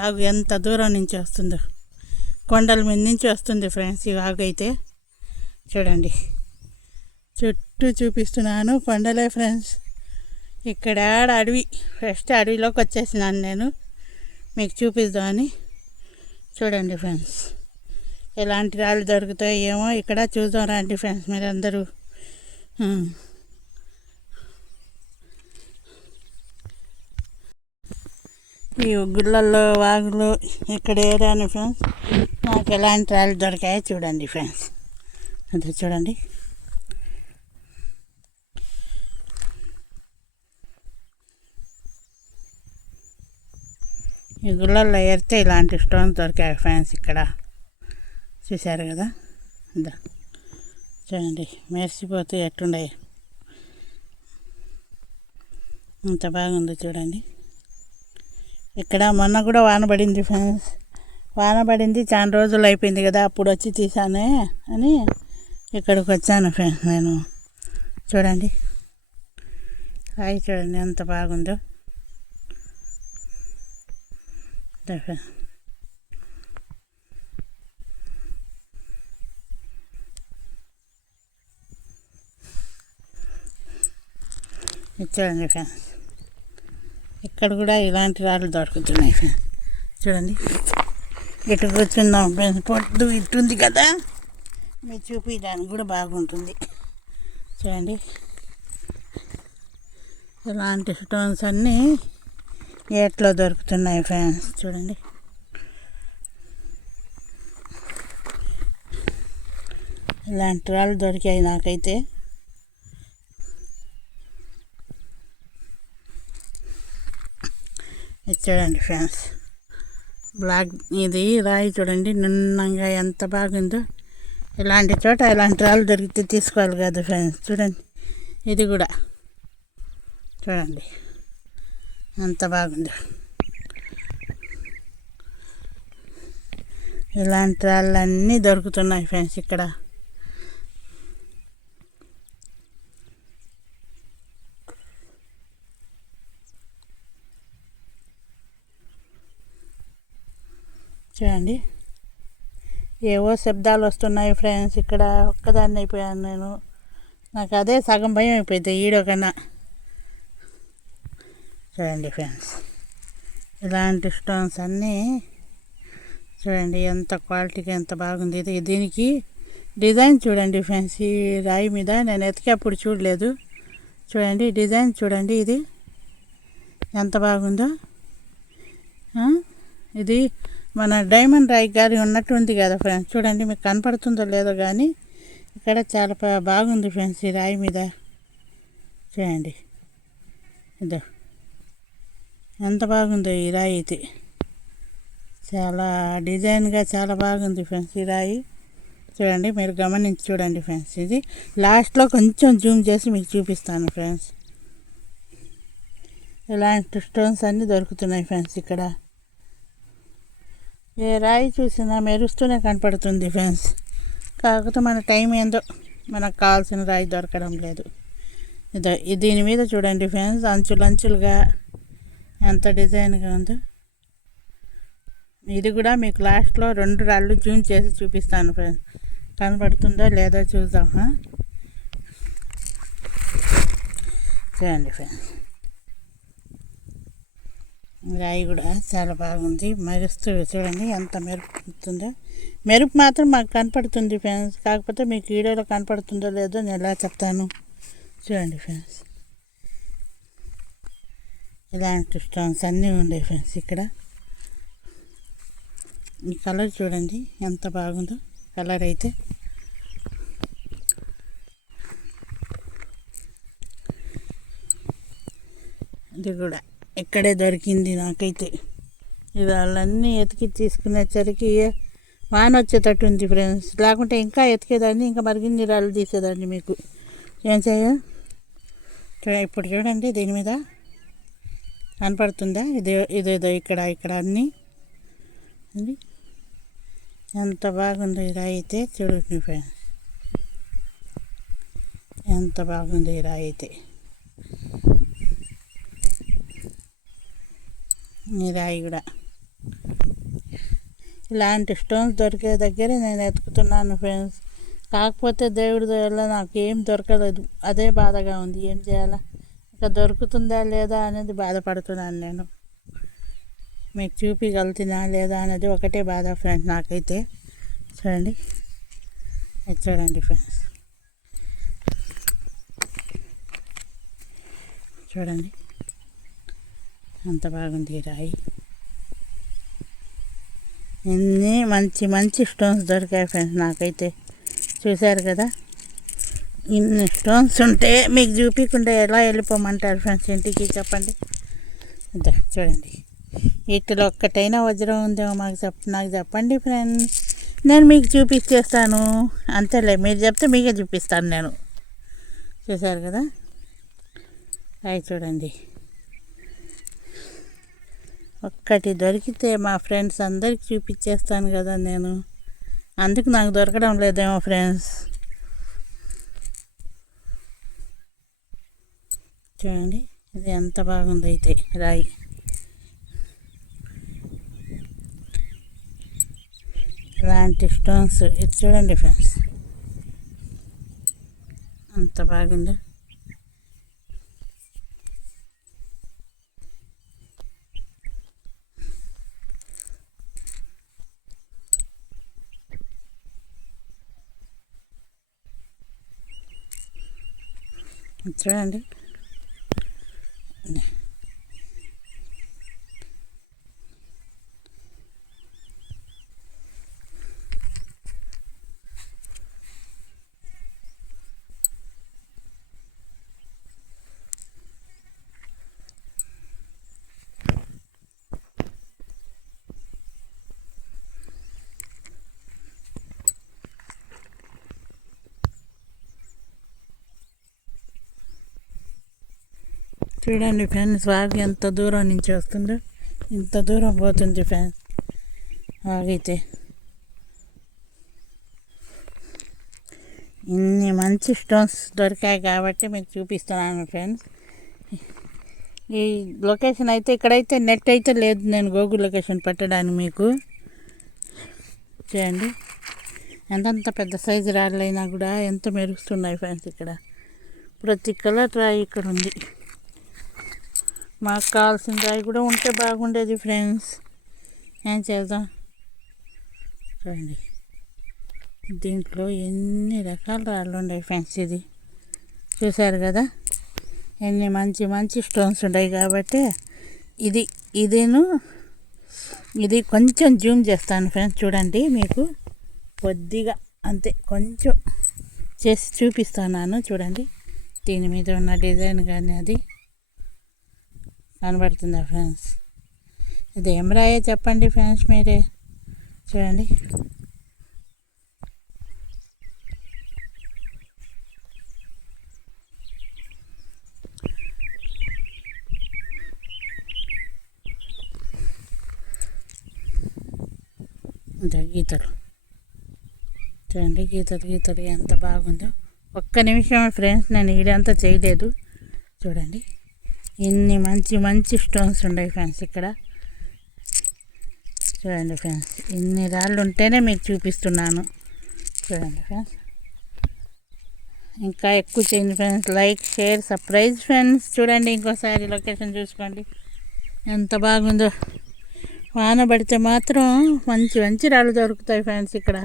వాగు ఎంత దూరం నుంచి వస్తుందో, కొండల మీద నుంచి వస్తుంది ఫ్రెండ్స్. ఈ వాగు అయితే చూడండి, చుట్టూ చూపిస్తున్నాను కొండలే ఫ్రెండ్స్. ఇక్కడ అడవి, ఫస్ట్ అడవిలోకి వచ్చేసినాను నేను, మీకు చూపిద్దామని. చూడండి ఫ్రెండ్స్, ఎలాంటి రాళ్ళు దొరుకుతాయో ఏమో ఇక్కడ చూద్దాం రండి ఫ్రెండ్స్ మీరందరూ. ఈ గుళ్ళల్లో వాగులు ఇక్కడ ఏరాను ఫ్రెండ్స్. నాకు ఎలాంటి రాళ్ళు దొరికాయో చూడండి ఫ్రెండ్స్. అదే చూడండి, ఈ గుళ్ళల్లో ఏరితే ఇలాంటి స్టోన్స్ దొరికాయి ఫ్రెండ్స్. ఇక్కడ చూశారు కదా, ఇదా చూడండి మెరిసిపోతూ ఎట్టుండయి, అంత బాగుంది చూడండి. ఇక్కడ మొన్న కూడా వాన పడింది ఫ్రెండ్స్. వాన పడింది, చాలా రోజులు అయిపోయింది కదా, అప్పుడు వచ్చి తీసానే అని ఇక్కడికి వచ్చాను ఫ్రెండ్స్ నేను. చూడండి రాయి చూడండి ఎంత బాగుందో. చూడండి ఫ్రెండ్స్, ఇక్కడ కూడా ఇలాంటి రాళ్ళు దొరుకుతున్నాయి ఫ్రెండ్స్. చూడండి, ఇటు కూర్చుందాం ఫ్రెండ్స్, పొద్దు ఇటుంది కదా, మీరు చూపించడానికి కూడా బాగుంటుంది. చూడండి, ఇలాంటి స్టోన్స్ అన్నీ ఏట్లో దొరుకుతున్నాయి ఫ్రెండ్స్. చూడండి, ఇలాంటి రాళ్ళు దొరికాయి నాకైతే. ఇది చూడండి ఫ్రెండ్స్, బ్లాక్ ఇది రాయి చూడండి నున్నంగా ఎంత బాగుందో. ఇలాంటి చోట ఇలాంటి రాళ్ళు దొరికితే తీసుకోవాలి కదా ఫ్రెండ్స్. చూడండి, ఇది కూడా చూడండి ఎంత బాగుందో. ఇలాంటి రాళ్ళన్నీ దొరుకుతున్నాయి ఫ్రెండ్స్ ఇక్కడ. చూడండి, ఏవో శబ్దాలు వస్తున్నాయి ఫ్రెండ్స్. ఇక్కడ ఒక్కదాన్ని అయిపోయాను నేను, నాకు అదే సగం భయం అయిపోయింది ఈడో కన్నా. చూడండి ఫ్రెండ్స్, ఇలాంటి స్టోన్స్ అన్నీ చూడండి ఎంత క్వాలిటీగా ఎంత బాగుంది. ఇది దీనికి డిజైన్ చూడండి ఫ్రెండ్స్, ఈ రాయి మీద నేను ఎతికేప్పుడు చూడలేదు. చూడండి డిజైన్ చూడండి, ఇది ఎంత బాగుందో. ఇది మన డైమండ్ రాయి గారి ఉన్నట్టు ఉంది కదా ఫ్రెండ్స్. చూడండి మీకు కనపడుతుందో లేదో కానీ ఇక్కడ చాలా బాగుంది ఫ్రెండ్స్ ఈ రాయి మీద. చూడండి ఇదో ఎంత బాగుందో ఈ రాయి. ఇది చాలా డిజైన్గా చాలా బాగుంది ఫ్రెండ్స్ ఈ రాయి. చూడండి మీరు గమనించి చూడండి ఫ్రెండ్స్. ఇది లాస్ట్లో కొంచెం జూమ్ చేసి మీకు చూపిస్తాను ఫ్రెండ్స్. ఇలాంటి స్టోన్స్ అన్నీ దొరుకుతున్నాయి ఫ్రెండ్స్ ఇక్కడ. ఏ రాయి చూసినా మెరుస్తూనే కనపడుతుంది ఫ్రెండ్స్. కాకపోతే మన టైం ఏందో మనకు కావాల్సిన రాయి దొరకడం లేదు. ఇదో దీని మీద చూడండి ఫ్రెండ్స్, అంచులంచులుగా ఎంత డిజైన్గా ఉందో. ఇది కూడా మీకు లాస్ట్లో 2 రాళ్ళు జూమ్ చేసి చూపిస్తాను ఫ్రెండ్స్. కనపడుతుందో లేదో చూద్దాం. చూడండి ఫ్రెండ్స్, రాయి కూడా చాలా బాగుంది, మెరుస్తూ చూడండి ఎంత మెరుపుతుందో. మెరుపు మాత్రం మాకు కనపడుతుంది ఫ్రెండ్స్, కాకపోతే మీకు వీడియోలో కనపడుతుందో లేదో నేను ఎలా చెప్తాను. చూడండి ఫ్రెండ్స్, ఇలాంటి స్టోన్స్ అన్నీ ఉన్నాయి ఫ్రెండ్స్ ఇక్కడ. ఈ కలర్ చూడండి ఎంత బాగుందో కలర్ అయితే. ఇది కూడా ఇక్కడే దొరికింది నాకైతే. ఇది వాళ్ళన్నీ ఎతికి తీసుకునేసరికి వాన వచ్చేటట్టు ఉంది ఫ్రెండ్స్, లేకుంటే ఇంకా ఎతికేదాన్ని, ఇంకా మరిగిన్ని రాళ్ళు తీసేదాన్ని. మీకు ఏం చేయ ఇప్పుడు చూడండి దీని మీద కనపడుతుందా, ఇదేదో ఇక్కడ అన్నీ. ఇది ఎంత బాగుంది ఈ రాయి అయితే. చూడండి ఫ్రెండ్స్ ఎంత బాగుంది ఈ రాయి అయితే. ఈ రాయి కూడా ఇలాంటి స్టోన్స్ దొరికే దగ్గర నేను వెతుకుతున్నాను ఫ్రెండ్స్. కాకపోతే దేవుడి వల్ల నాకు ఏం దొరకలేదు, అదే బాధగా ఉంది. ఏం చేయాలా, ఇంకా దొరుకుతుందా లేదా అనేది బాధపడుతున్నాను నేను. మీకు చూపించగలుగుతున్నా లేదా అనేది ఒకటే బాధ ఫ్రెండ్స్ నాకైతే. చూడండి, ఇది చూడండి ఫ్రెండ్స్, చూడండి అంత బాగుంది ఈ రాయి. ఇన్ని మంచి మంచి స్టోన్స్ దొరికాయి ఫ్రెండ్స్ నాకైతే. చూశారు కదా, ఇన్ని స్టోన్స్ ఉంటే మీకు చూపించకుండా ఎలా వెళ్ళిపోమంటారు ఫ్రెండ్స్ ఇంటికి, చెప్పండి. అంతే చూడండి, వీటిలో ఒక్కటైనా వజ్రం ఉందేమో నాకు చెప్పండి ఫ్రెండ్స్, నేను మీకు చూపించేస్తాను. అంతేలే, మీరు చెప్తే మీకే చూపిస్తాను నేను. చూశారు కదా, అవి చూడండి. ఒక్కటి దొరికితే మా ఫ్రెండ్స్ అందరికి చూపించేస్తాను కదా నేను. అందుకు నాకు దొరకడం లేదేమో ఫ్రెండ్స్. చూడండి, ఇది ఎంత బాగుంది అయితే రాయి. ఇలాంటి స్టోన్స్ ఇది చూడండి ఫ్రెండ్స్, అంత బాగుంది. చూడండి, చూడండి ఫ్రెండ్స్, వాగు ఎంత దూరం నుంచి వస్తుందో, ఇంత దూరం పోతుంది ఫ్రెండ్స్ వాగైతే. ఇన్ని మంచి స్టోన్స్ దొరికాయి కాబట్టి మీకు చూపిస్తున్నాను ఫ్రెండ్స్. ఈ లొకేషన్ అయితే ఇక్కడైతే నెట్ అయితే లేదు, నేను గూగుల్ లొకేషన్ పెట్టడానికి మీకు. చూడండి, ఎంతంత పెద్ద సైజు రాళ్ళైనా కూడా ఎంత మెరుస్తున్నాయి ఫ్రెండ్స్. ఇక్కడ ప్రతి కలర్ రాయి ఇక్కడ ఉంది. మాకు కావాల్సిన రాయి కూడా ఉంటే బాగుండేది ఫ్రెండ్స్, ఏం చేద్దాం. చూడండి, దీంట్లో ఎన్ని రకాల రాళ్ళు ఉన్నాయి ఫ్రెండ్స్. ఇది చూశారు కదా, ఎన్ని మంచి మంచి స్టోన్స్ ఉన్నాయి కాబట్టి ఇది కొంచెం జూమ్ చేస్తాను ఫ్రెండ్స్. చూడండి, మీకు కొద్దిగా అంతే కొంచెం చేసి చూపిస్తున్నాను. చూడండి, దీని మీద ఉన్న డిజైన్ కానీ అది కనబడుతుందా ఫ్రెండ్స్? ఇది ఏం రాయో చెప్పండి ఫ్రెండ్స్ మీరే. చూడండి, గీతలు చూడండి, గీతలు ఎంత బాగుందో. ఒక్క నిమిషం ఫ్రెండ్స్, నేను ఇదంతా చేయలేదు. చూడండి, ఇన్ని మంచి మంచి స్టోన్స్ ఉన్నాయి ఫ్రెండ్స్ ఇక్కడ. చూడండి ఫ్రెండ్స్, ఇన్ని రాళ్ళు ఉంటేనే మీకు చూపిస్తున్నాను. చూడండి ఫ్రెండ్స్, ఇంకా ఎక్కువ చేయండి friends, like share subscribe friends. చూడండి, ఇంకోసారి లొకేషన్ చూసుకోండి ఎంత బాగుందో. వాన పడితే మాత్రం మంచి మంచి రాళ్ళు దొరుకుతాయి ఫ్రెండ్స్ ఇక్కడ.